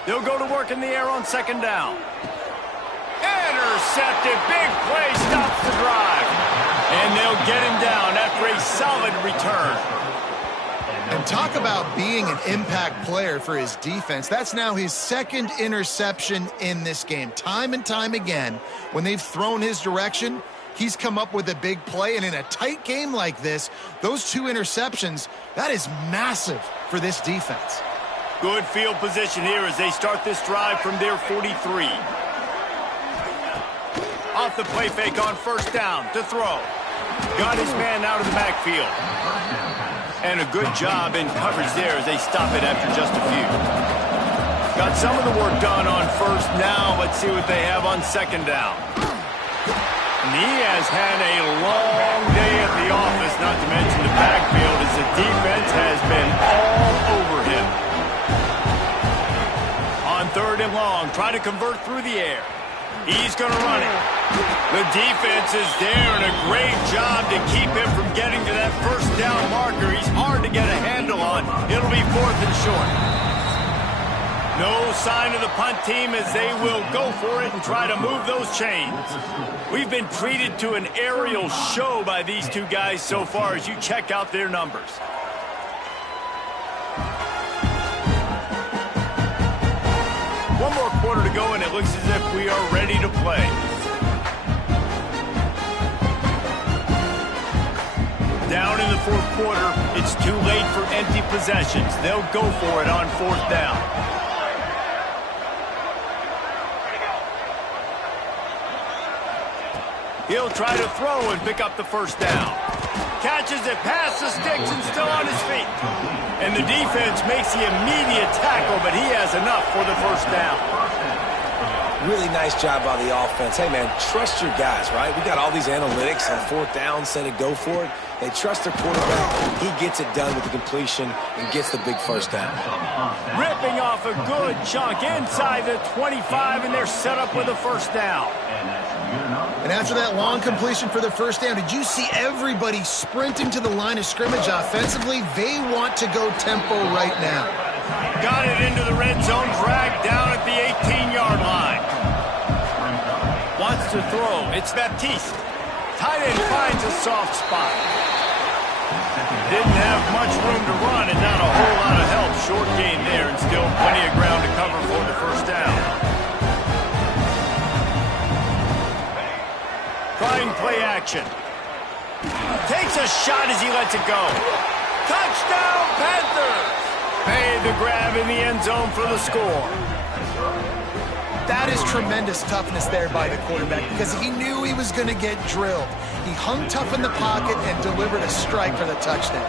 They'll go to work in the air on second down. Intercepted, big play, stops the drive. And they'll get him down after a solid return. And talk about being an impact player for his defense. That's now his second interception in this game. Time and time again, when they've thrown his direction, he's come up with a big play. And in a tight game like this, those 2 interceptions, that is massive for this defense. Good field position here as they start this drive from their 43. Off the play fake on first down to throw. Got his man out of the backfield. And a good job in coverage there as they stop it after just a few. Got some of the work done on first. Now let's see what they have on second down. And he has had a long day at the office, not to mention the backfield, as the defense has been all over him. On third and long, try to convert through the air. He's going to run it. The defense is there, and a great job to keep him from getting to that first down marker. He's hard to get a handle on. It'll be 4th and short. No sign of the punt team as they will go for it and try to move those chains. We've been treated to an aerial show by these two guys so far as you check out their numbers. One more quarter to go, and it looks as if we are ready to play. Down in the 4th quarter, it's too late for empty possessions. They'll go for it on 4th down. He'll try to throw and pick up the first down. Catches it past the sticks and still on his feet. And the defense makes the immediate tackle, but he has enough for the first down. Really nice job by the offense. Hey, man, trust your guys, right? We got all these analytics on 4th down, say to go for it. They trust their quarterback. He gets it done with the completion and gets the big first down. Ripping off a good chunk inside the 25, and they're set up with a first down. And after that long completion for the first down, did you see everybody sprinting to the line of scrimmage offensively? They want to go tempo right now. Got it into the red zone, dragged down at the 18-yard line. Wants to throw. It's Baptiste. Tight end finds a soft spot. Didn't have much room to run and not a whole lot of help. Short gain there and still plenty of ground to cover for the first down. Trying play action. Takes a shot as he lets it go. Touchdown, Panthers! Made the grab in the end zone for the score. That is tremendous toughness there by the quarterback because he knew he was going to get drilled. He hung tough in the pocket and delivered a strike for the touchdown.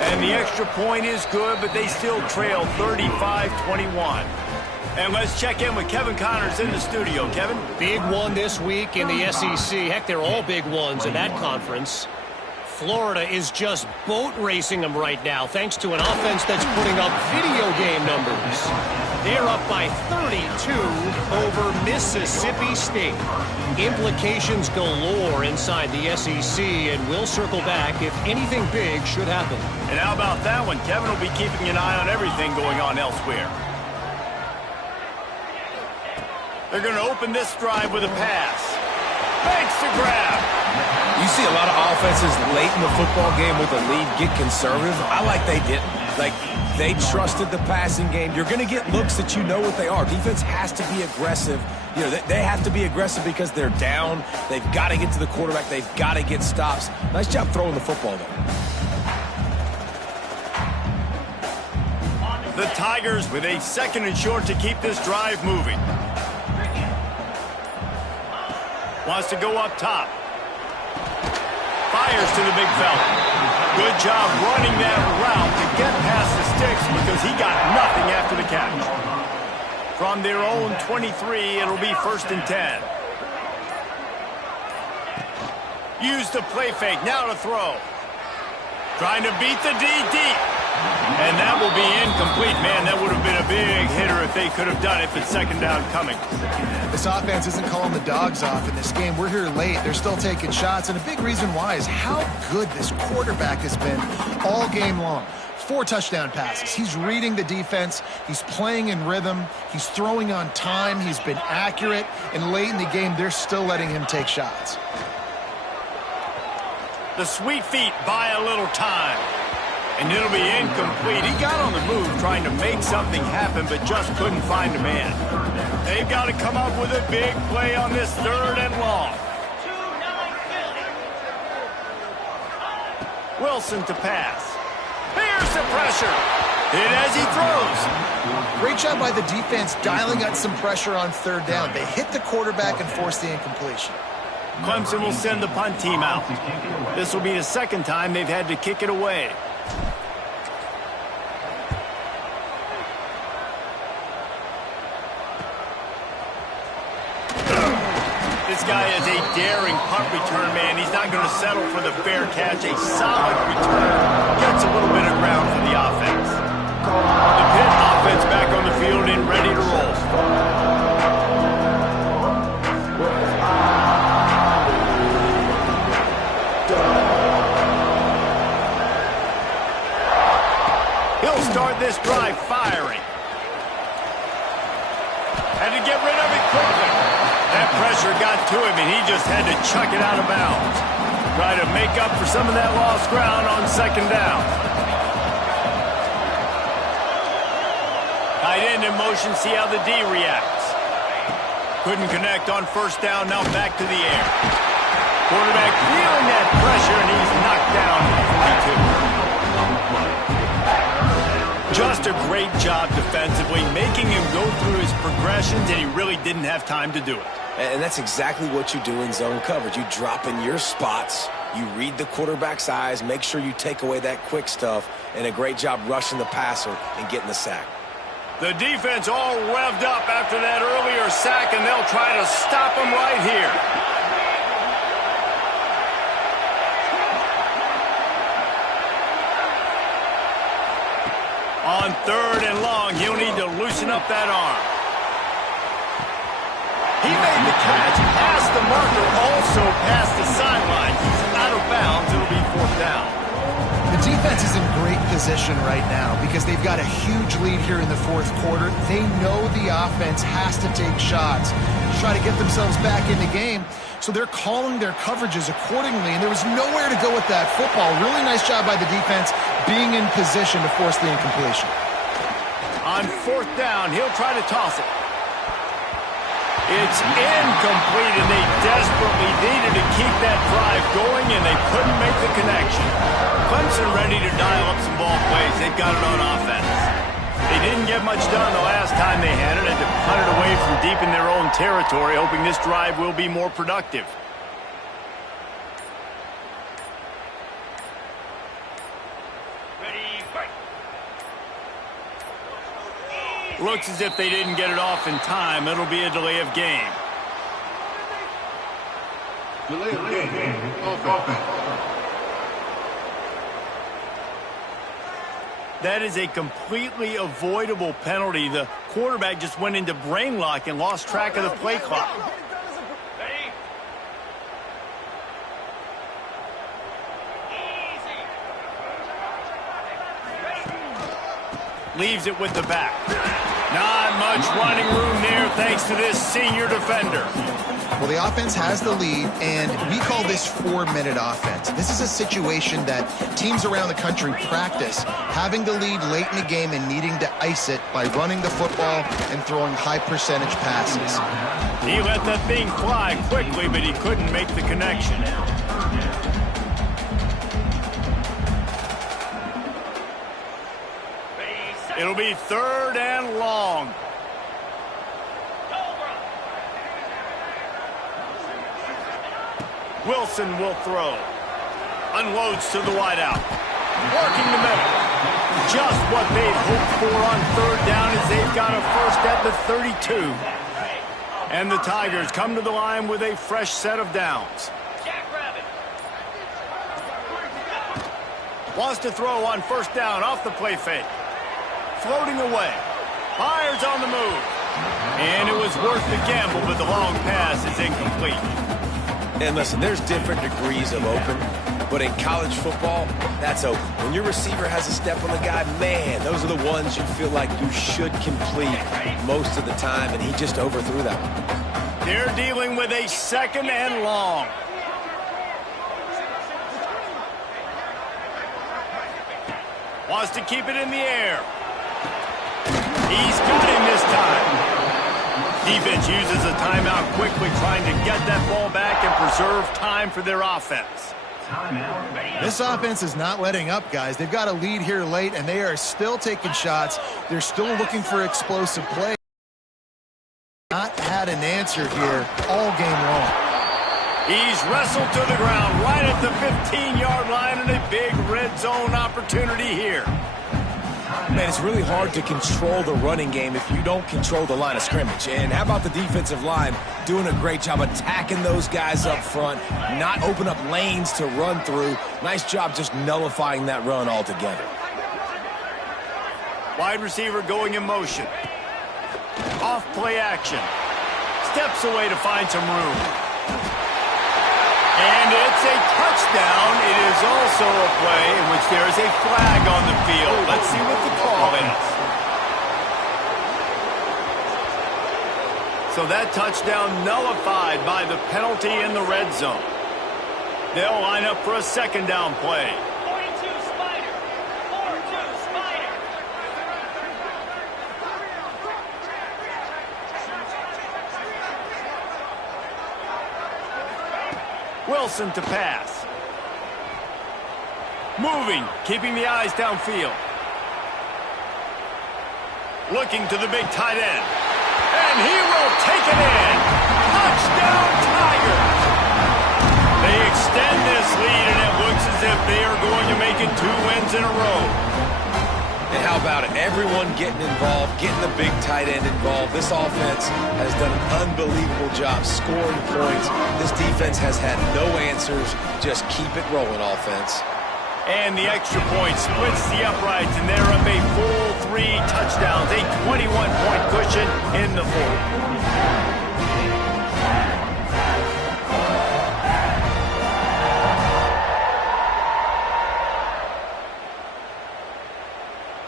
And the extra point is good, but they still trail 35-21. And let's check in with Kevin Connors in the studio. Kevin? Big one this week in the SEC. Heck, they're all big ones in that conference. Florida is just boat racing them right now, thanks to an offense that's putting up video game numbers. They're up by 32 over Mississippi State. Implications galore inside the SEC, and we'll circle back if anything big should happen. And how about that one? Kevin will be keeping an eye on everything going on elsewhere. They're going to open this drive with a pass. Makes the grab. You see a lot of offenses late in the football game with a lead get conservative. I like they didn't. Like, they trusted the passing game. You're going to get looks that you know what they are. Defense has to be aggressive. You know, they have to be aggressive because they're down. They've got to get to the quarterback. They've got to get stops. Nice job throwing the football, though. The Tigers with a 2nd and short to keep this drive moving. Wants to go up top. Fires to the big fella. Good job running that route to get past the sticks because he got nothing after the catch. From their own 23, it'll be 1st and 10. Use the play fake. Now to throw. Trying to beat the D deep. And that will be incomplete. Man, that would have been a big hitter if they could have done it, but second down coming. This offense isn't calling the dogs off in this game. We're here late. They're still taking shots, and a big reason why is how good this quarterback has been all game long. 4 touchdown passes. He's reading the defense. He's playing in rhythm. He's throwing on time. He's been accurate. And late in the game, they're still letting him take shots. The sweet feet buy a little time. And it'll be incomplete. He got on the move trying to make something happen, but just couldn't find a man. They've got to come up with a big play on this 3rd and long. 2-9 Philly. Wilson to pass. Here's the pressure. Hit as he throws. Great job by the defense dialing up some pressure on 3rd down. They hit the quarterback and forced the incompletion. Clemson will send the punt team out. This will be the 2nd time they've had to kick it away. This guy is a daring punt return man. He's not going to settle for the fair catch. A solid return. Gets a little bit of ground for the offense. The Pitt offense back on the field and ready to roll. He'll start this drive firing. Had to get rid of it quickly. That pressure got to him, and he just had to chuck it out of bounds. Try to make up for some of that lost ground on 2nd down. Tight end in motion, see how the D reacts. Couldn't connect on 1st down, now back to the air. Quarterback feeling that pressure, and he's knocked down at 42. Just a great job defensively, making him go through his progressions, and he really didn't have time to do it. And that's exactly what you do in zone coverage. You drop in your spots, you read the quarterback's eyes, make sure you take away that quick stuff, and a great job rushing the passer and getting the sack. The defense all revved up after that earlier sack, and they'll try to stop him right here. On 3rd and long, he'll need to loosen up that arm. He made the catch, past the marker, also past the sideline. He's out of bounds. It'll be 4th down. The defense is in great position right now because they've got a huge lead here in the 4th quarter. They know the offense has to take shots to try to get themselves back in the game. So they're calling their coverages accordingly, and there was nowhere to go with that football. Really nice job by the defense being in position to force the incompletion. On 4th down, he'll try to toss it. It's incomplete, and they desperately needed to keep that drive going, and they couldn't make the connection. Clemson ready to dial up some ball plays. They've got it on offense. They didn't get much done the last time they had it, and to punt it away from deep in their own territory, hoping this drive will be more productive. Ready, fight. Looks as if they didn't get it off in time. It'll be a delay of game. Delay of game. Offense. That is a completely avoidable penalty. The quarterback just went into brain lock and lost track of the play clock. Ready? Easy. Leaves it with the back. Not much running room there thanks to this senior defender. Well, the offense has the lead, and we call this 4-minute offense. This is a situation that teams around the country practice, having the lead late in the game and needing to ice it by running the football and throwing high-percentage passes. He let that thing fly quickly, but he couldn't make the connection. It'll be 3rd and long. Wilson will throw. Unloads to the wideout. Working the middle. Just what they'd hoped for on 3rd down as they've got a first at the 32. And the Tigers come to the line with a fresh set of downs. Wants to throw on first down off the play fake. Floating away. Fires on the move. And it was worth the gamble, but the long pass is incomplete. And listen, there's different degrees of open, but in college football, that's open. When your receiver has a step on the guy, man, those are the ones you feel like you should complete most of the time, and he just overthrew that one. They're dealing with a second and long. Wants to keep it in the air. He's got him this time. Defense uses a timeout quickly, trying to get that ball back and preserve time for their offense. This offense is not letting up, guys. They've got a lead here late, and they are still taking shots. They're still looking for explosive play. Not had an answer here all game long. He's wrestled to the ground right at the 15-yard line, and a big red zone opportunity here. Man, it's really hard to control the running game if you don't control the line of scrimmage. And how about the defensive line doing a great job attacking those guys up front, not open up lanes to run through. Nice job just nullifying that run altogether. Wide receiver going in motion. Off play action. Steps away to find some room. And it's a touchdown. It is also a play in which there is a flag on the field. Let's see what the call is. So that touchdown nullified by the penalty in the red zone. They'll line up for a second down play. 42 Spider. 4-2 Spider. Wilson to pass. Moving, keeping the eyes downfield. Looking to the big tight end. And he will take it in. Touchdown Tigers! They extend this lead, and it looks as if they are going to make it 2 wins in a row. And how about it? Everyone getting involved, getting the big tight end involved. This offense has done an unbelievable job scoring points. This defense has had no answers. Just keep it rolling, offense. And the extra point splits the uprights, and they're up a full 3 touchdowns, a 21-point cushion in the fourth.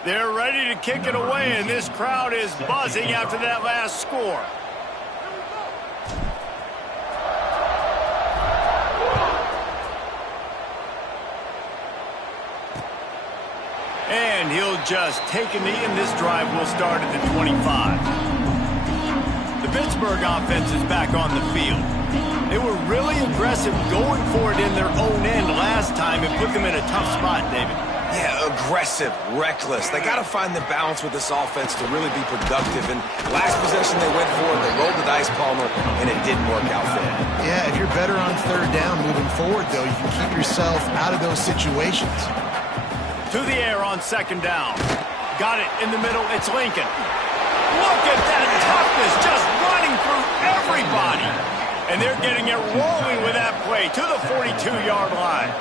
They're ready to kick it away, and this crowd is buzzing after that last score. And he'll just take a knee, and this drive will start at the 25. The Pittsburgh offense is back on the field. They were really aggressive going for it in their own end last time and put them in a tough spot, David. Yeah, aggressive, reckless. They got to find the balance with this offense to really be productive. And last possession they went for it, they rolled the dice, Palmer, and it didn't work out for them. Yeah, if you're better on third down moving forward, though, you can keep yourself out of those situations. To the air on second down. Got it in the middle. It's Lincoln. Look at that toughness, just running through everybody. And they're getting it rolling with that play to the 42-yard line.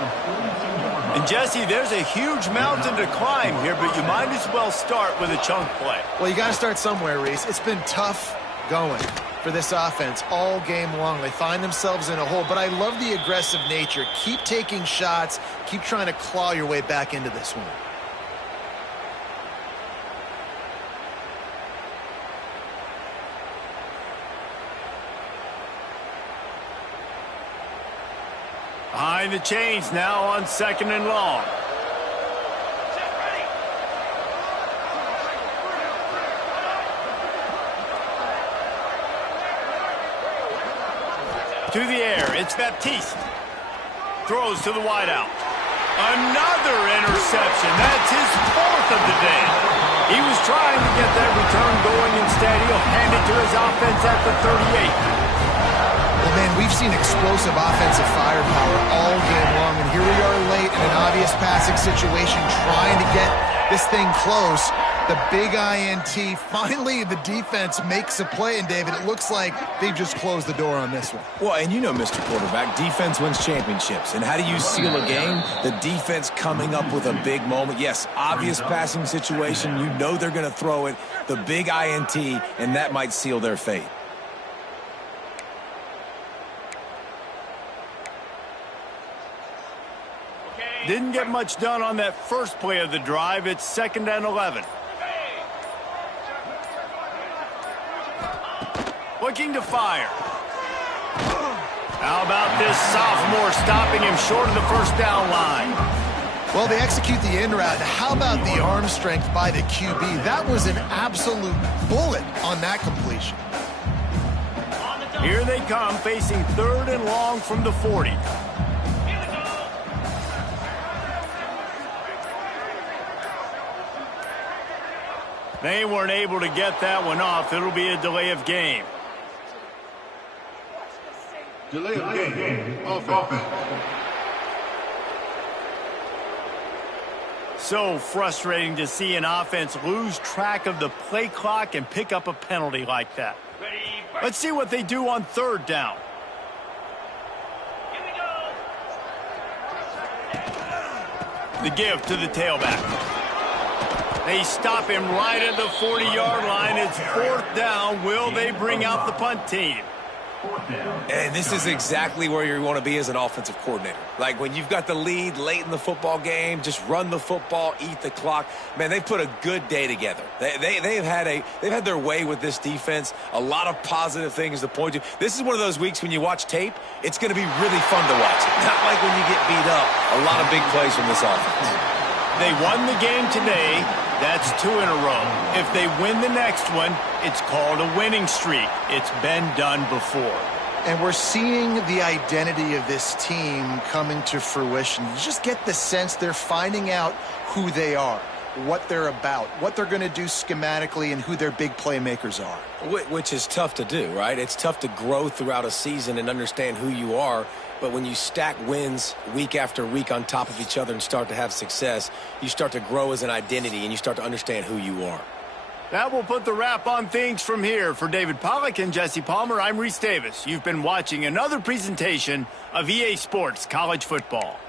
And, Jesse, there's a huge mountain to climb here, but you might as well start with a chunk play. Well, you got to start somewhere, Reese. It's been tough going for this offense all game long. They find themselves in a hole, but I love the aggressive nature. Keep taking shots. Keep trying to claw your way back into this one. Behind the chains now on second and long. To the air, it's Baptiste. Throws to the wideout. Another interception. That's his 4th of the day. He was trying to get that return going. Instead, he'll hand it to his offense at the 38. Well, man, we've seen explosive offensive firepower all game long, and here we are late in an obvious passing situation trying to get this thing close. The big INT. Finally, the defense makes a play, and David, it looks like they've just closed the door on this one. Well, and you know, Mr. Quarterback, defense wins championships. And how do you seal a game? The defense coming up with a big moment. Yes, obvious passing situation. You know they're going to throw it. The big INT, and that might seal their fate. Didn't get much done on that first play of the drive. It's 2nd and 11. Looking to fire. How about this sophomore stopping him short of the first down line? Well, they execute the in route. How about the arm strength by the QB? That was an absolute bullet on that completion. Here they come, facing 3rd and long from the 40. They weren't able to get that one off. It'll be a delay of game. Delay of game. Offense. So frustrating to see an offense lose track of the play clock and pick up a penalty like that. Let's see what they do on 3rd down. The give to the tailback. They stop him right at the 40-yard line. It's 4th down. Will they bring out the punt team? And this is exactly where you want to be as an offensive coordinator. Like when you've got the lead late in the football game, just run the football, eat the clock. Man, they've put a good day together. They've had their way with this defense. A lot of positive things to point to. This is one of those weeks when you watch tape, it's going to be really fun to watch. Not like when you get beat up. A lot of big plays from this offense. They won the game today. That's 2 in a row. If they win the next one, it's called a winning streak. It's been done before. And we're seeing the identity of this team coming to fruition. You just get the sense they're finding out who they are, what they're about, what they're going to do schematically, and who their big playmakers are. Which is tough to do, right? It's tough to grow throughout a season and understand who you are. But when you stack wins week after week on top of each other and start to have success, you start to grow as an identity and you start to understand who you are. That will put the wrap on things from here. For David Pollack and Jesse Palmer, I'm Reese Davis. You've been watching another presentation of EA Sports College Football.